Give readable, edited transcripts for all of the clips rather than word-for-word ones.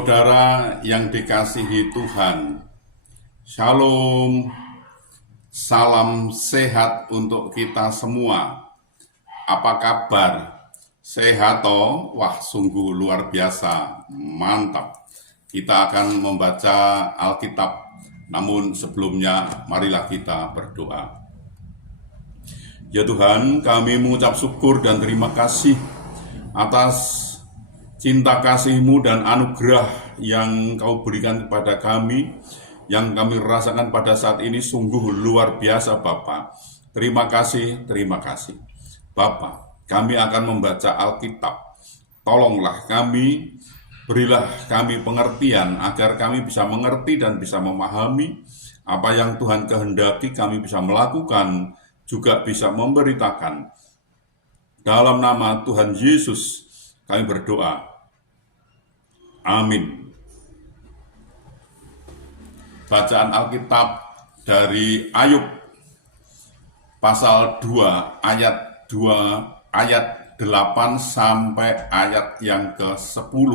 Saudara yang dikasihi Tuhan, Shalom, salam sehat untuk kita semua. Apa kabar? Sehat toh? Wah, sungguh luar biasa, mantap. Kita akan membaca Alkitab, namun sebelumnya marilah kita berdoa. Ya Tuhan, kami mengucap syukur dan terima kasih atas cinta kasih-Mu dan anugerah yang Kau berikan kepada kami, yang kami rasakan pada saat ini sungguh luar biasa Bapa. Terima kasih. Bapa, kami akan membaca Alkitab. Tolonglah kami, berilah kami pengertian agar kami bisa mengerti dan bisa memahami apa yang Tuhan kehendaki kami bisa melakukan, juga bisa memberitakan. Dalam nama Tuhan Yesus kami berdoa. Amin. Bacaan Alkitab dari Ayub pasal 2 ayat 8 sampai ayat yang ke-10.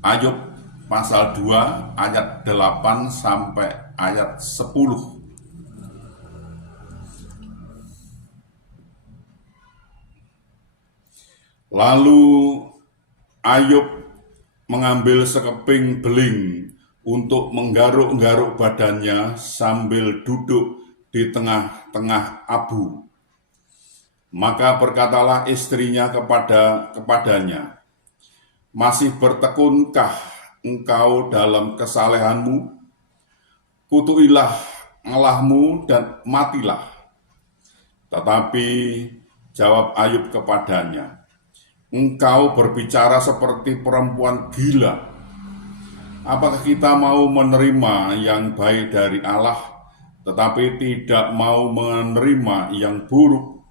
Ayub pasal 2 ayat 8 sampai ayat 10. Lalu Ayub mengambil sekeping beling untuk menggaruk-garuk badannya sambil duduk di tengah-tengah abu. Maka berkatalah istrinya kepadanya, "Masih bertekunkah engkau dalam kesalehanmu? Kutuilah Allahmu dan matilah." Tetapi jawab Ayub kepadanya, "Engkau berbicara seperti perempuan gila. Apakah kita mau menerima yang baik dari Allah, tetapi tidak mau menerima yang buruk?"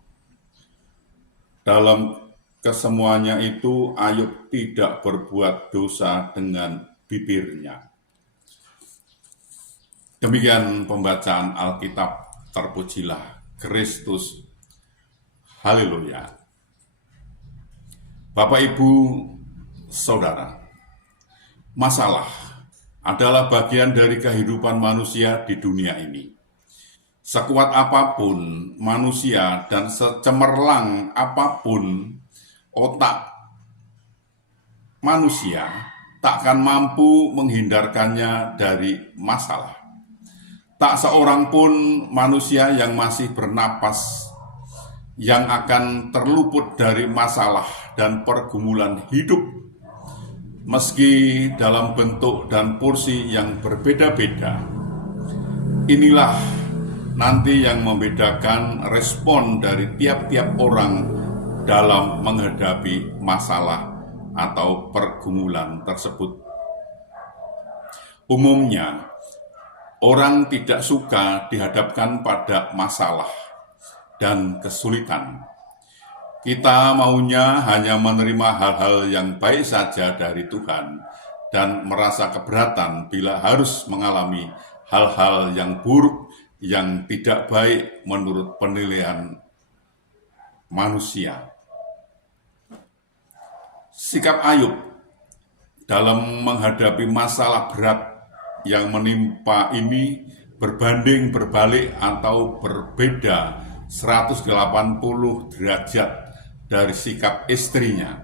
Dalam kesemuanya itu, Ayub tidak berbuat dosa dengan bibirnya. Demikian pembacaan Alkitab. Terpujilah Kristus. Haleluya. Bapak, Ibu, Saudara, masalah adalah bagian dari kehidupan manusia di dunia ini. Sekuat apapun manusia dan secemerlang apapun otak manusia, takkan mampu menghindarkannya dari masalah. Tak seorang pun manusia yang masih bernapas yang akan terluput dari masalah dan pergumulan hidup, meski dalam bentuk dan porsi yang berbeda-beda. Inilah nanti yang membedakan respon dari tiap-tiap orang dalam menghadapi masalah atau pergumulan tersebut. Umumnya, orang tidak suka dihadapkan pada masalah dan kesulitan. Kita maunya hanya menerima hal-hal yang baik saja dari Tuhan dan merasa keberatan bila harus mengalami hal-hal yang buruk, yang tidak baik menurut penilaian manusia. Sikap Ayub dalam menghadapi masalah berat yang menimpa ini berbanding berbalik atau berbeda 180 derajat dari sikap istrinya.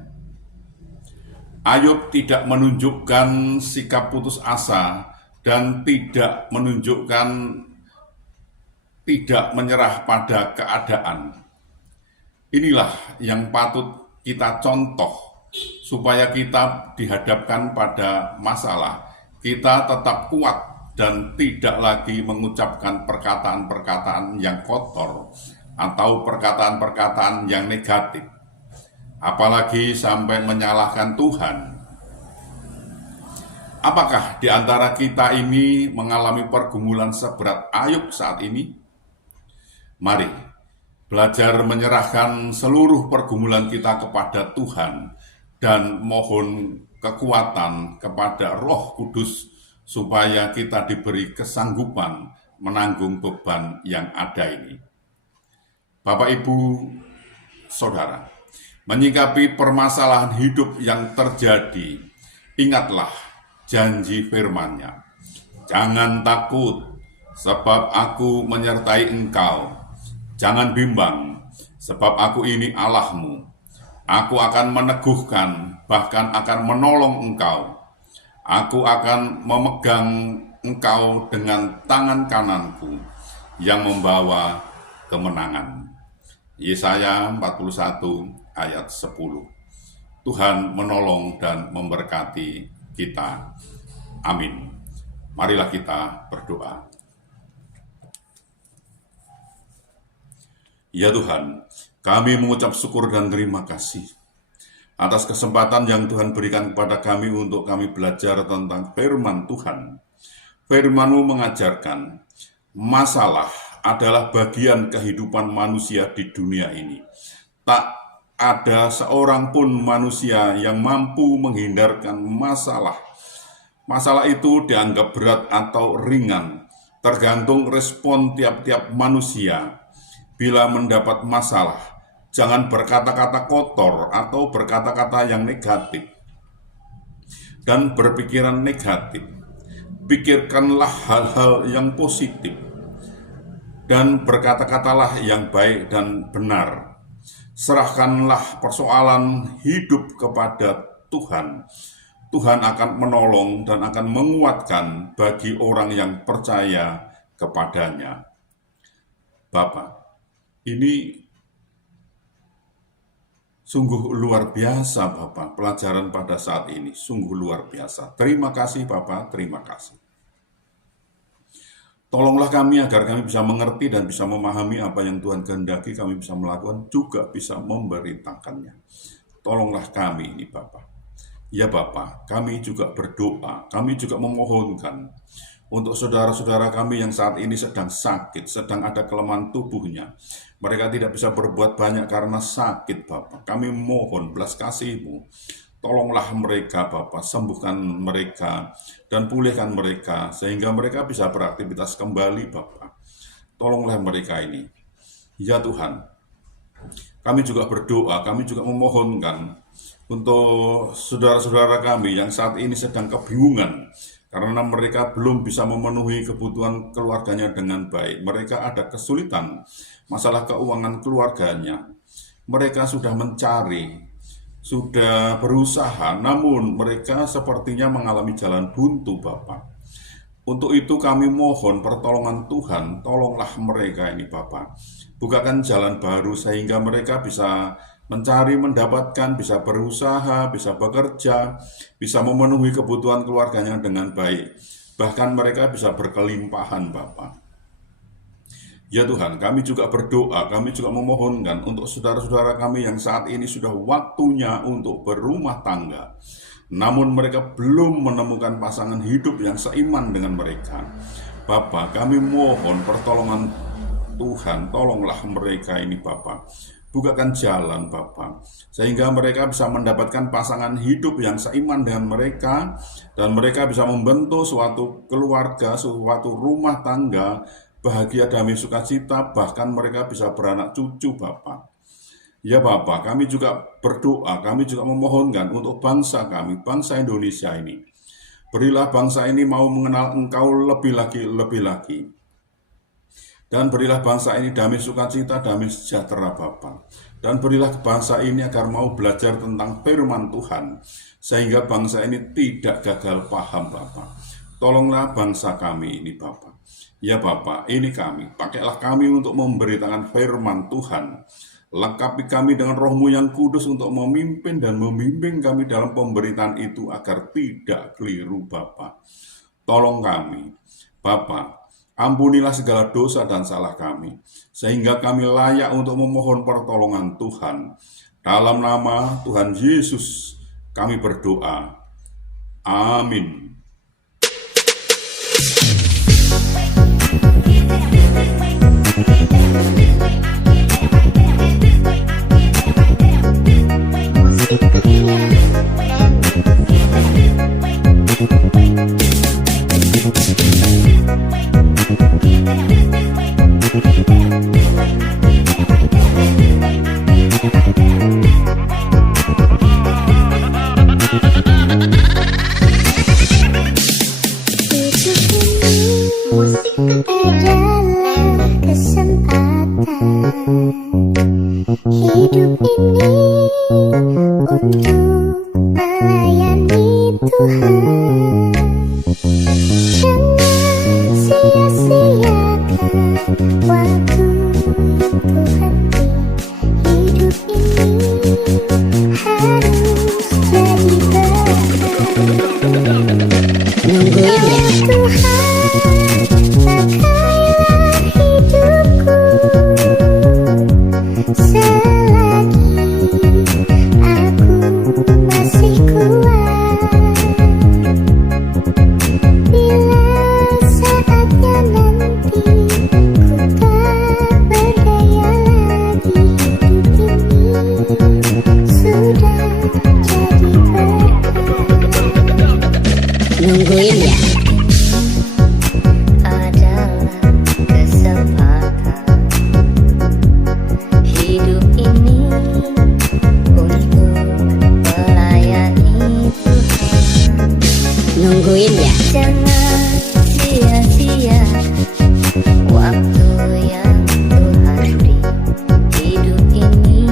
Ayub tidak menunjukkan sikap putus asa dan tidak menyerah pada keadaan. Inilah yang patut kita contoh supaya kita dihadapkan pada masalah, kita tetap kuat dan tidak lagi mengucapkan perkataan-perkataan yang kotor atau perkataan-perkataan yang negatif, apalagi sampai menyalahkan Tuhan. Apakah di antara kita ini mengalami pergumulan seberat Ayub saat ini? Mari belajar menyerahkan seluruh pergumulan kita kepada Tuhan dan mohon kekuatan kepada Roh Kudus supaya kita diberi kesanggupan menanggung beban yang ada ini. Bapak, Ibu, Saudara, menyikapi permasalahan hidup yang terjadi, Ingatlah janji firman-Nya. Jangan takut, sebab aku menyertai engkau. Jangan bimbang, sebab aku ini Allahmu. Aku akan meneguhkan, bahkan akan menolong engkau. Aku akan memegang engkau dengan tangan kananku yang membawa kemenangan. Yesaya 41 ayat 10. Tuhan menolong dan memberkati kita. Amin. Marilah kita berdoa. Ya Tuhan, kami mengucap syukur dan terima kasih atas kesempatan yang Tuhan berikan kepada kami untuk kami belajar tentang firman Tuhan. Firman-Mu mengajarkan masalah adalah bagian kehidupan manusia di dunia ini. Tak ada seorang pun manusia yang mampu menghindarkan masalah. Masalah itu dianggap berat atau ringan, tergantung respon tiap-tiap manusia. Bila mendapat masalah, jangan berkata-kata kotor atau berkata-kata yang negatif dan berpikiran negatif. Pikirkanlah hal-hal yang positif dan berkata-katalah yang baik dan benar. Serahkanlah persoalan hidup kepada Tuhan. Tuhan akan menolong dan akan menguatkan bagi orang yang percaya kepadanya. Bapa, ini sungguh luar biasa Bapak, pelajaran pada saat ini sungguh luar biasa. Terima kasih Bapak, terima kasih. Tolonglah kami agar kami bisa mengerti dan bisa memahami apa yang Tuhan kehendaki, kami bisa melakukan, juga bisa memberitakannya. Tolonglah kami ini Bapak. Ya Bapak, kami juga berdoa, kami juga memohonkan untuk saudara-saudara kami yang saat ini sedang sakit, sedang ada kelemahan tubuhnya. Mereka tidak bisa berbuat banyak karena sakit Bapak. Kami mohon belas kasih-Mu. Tolonglah mereka Bapak, sembuhkan mereka dan pulihkan mereka sehingga mereka bisa beraktivitas kembali Bapak. Tolonglah mereka ini. Ya Tuhan, kami juga berdoa, kami juga memohonkan untuk saudara-saudara kami yang saat ini sedang kebingungan karena mereka belum bisa memenuhi kebutuhan keluarganya dengan baik. Mereka ada kesulitan masalah keuangan keluarganya. Mereka sudah mencari, sudah berusaha, namun mereka sepertinya mengalami jalan buntu Bapak. Untuk itu kami mohon pertolongan Tuhan, tolonglah mereka ini Bapak. Bukakan jalan baru sehingga mereka bisa mencari, mendapatkan, bisa berusaha, bisa bekerja, bisa memenuhi kebutuhan keluarganya dengan baik. Bahkan mereka bisa berkelimpahan Bapak. Ya Tuhan, kami juga berdoa, kami juga memohonkan untuk saudara-saudara kami yang saat ini sudah waktunya untuk berumah tangga. Namun mereka belum menemukan pasangan hidup yang seiman dengan mereka. Bapak, kami mohon pertolongan Tuhan, tolonglah mereka ini Bapak. Bukakan jalan Bapak, sehingga mereka bisa mendapatkan pasangan hidup yang seiman dengan mereka, dan mereka bisa membentuk suatu keluarga, suatu rumah tangga, bahagia, damai, sukacita, bahkan mereka bisa beranak cucu Bapak. Ya Bapak, kami juga berdoa, kami juga memohonkan untuk bangsa kami, bangsa Indonesia ini. Berilah bangsa ini mau mengenal Engkau lebih lagi. Dan berilah bangsa ini damai sukacita, damai sejahtera Bapa. Dan berilah bangsa ini agar mau belajar tentang firman Tuhan, sehingga bangsa ini tidak gagal paham Bapa. Tolonglah bangsa kami ini Bapa. Ya Bapa, ini kami, pakailah kami untuk memberitakan firman Tuhan. Lengkapi kami dengan Roh-Mu yang kudus untuk memimpin dan membimbing kami dalam pemberitaan itu agar tidak keliru Bapa. Tolong kami, Bapa. Ampunilah segala dosa dan salah kami, sehingga kami layak untuk memohon pertolongan Tuhan. Dalam nama Tuhan Yesus kami berdoa. Amin. adalah kesempatan hidup ini untuk melayani Tuhan. Jangan sia-siakan waktu Tuhan beri. Hidup ini harus jadi berkat. Nungguin ya. Tuhan, pakailah hidupku selagi aku masih kuat. Bila saatnya nanti ku tak berdaya lagi, hidup ini sudah jadi berkat. Nungguin ya. Adalah kesempatan hidup ini untuk melayani Tuhan. Nungguin ya. Jangan sia-sia waktu yang Tuhan beri. Hidup ini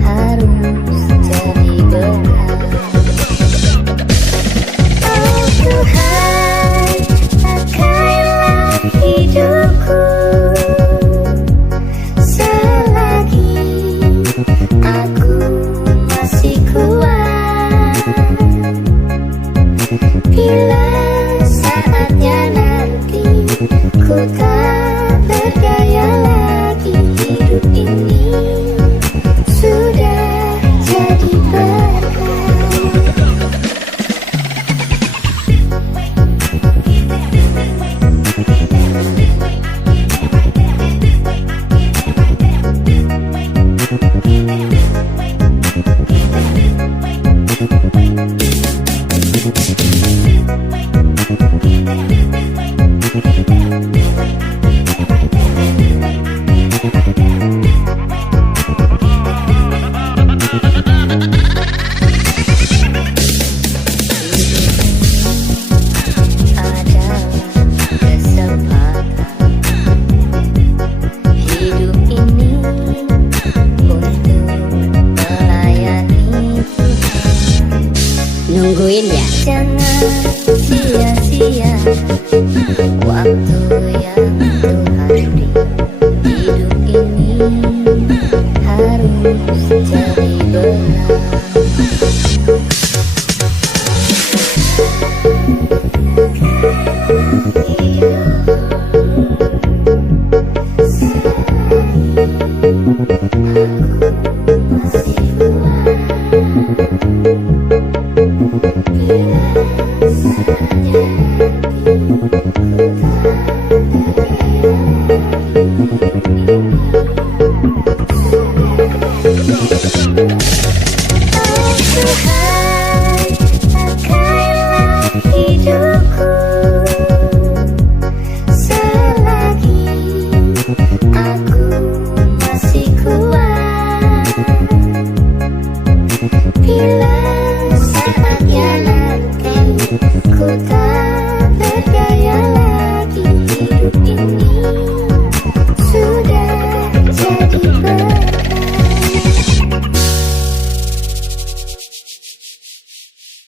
harus jadi berkat. Oh Tuhan, pakailah hidupku selagi aku masih kuat. Bila saatnya nanti ku tak berdaya lagi, hidup ini sudah jadi berkat. Adalah kesempatan hidup ini untuk melayani Tuhan. Nungguin ya. Jangan sia-sia waktu yang Tuhan beri. Hidup ini harus jadi berkat. Tuhan, pakailah hidupku selagi aku masih kuat. Bila saatnya nanti ku tak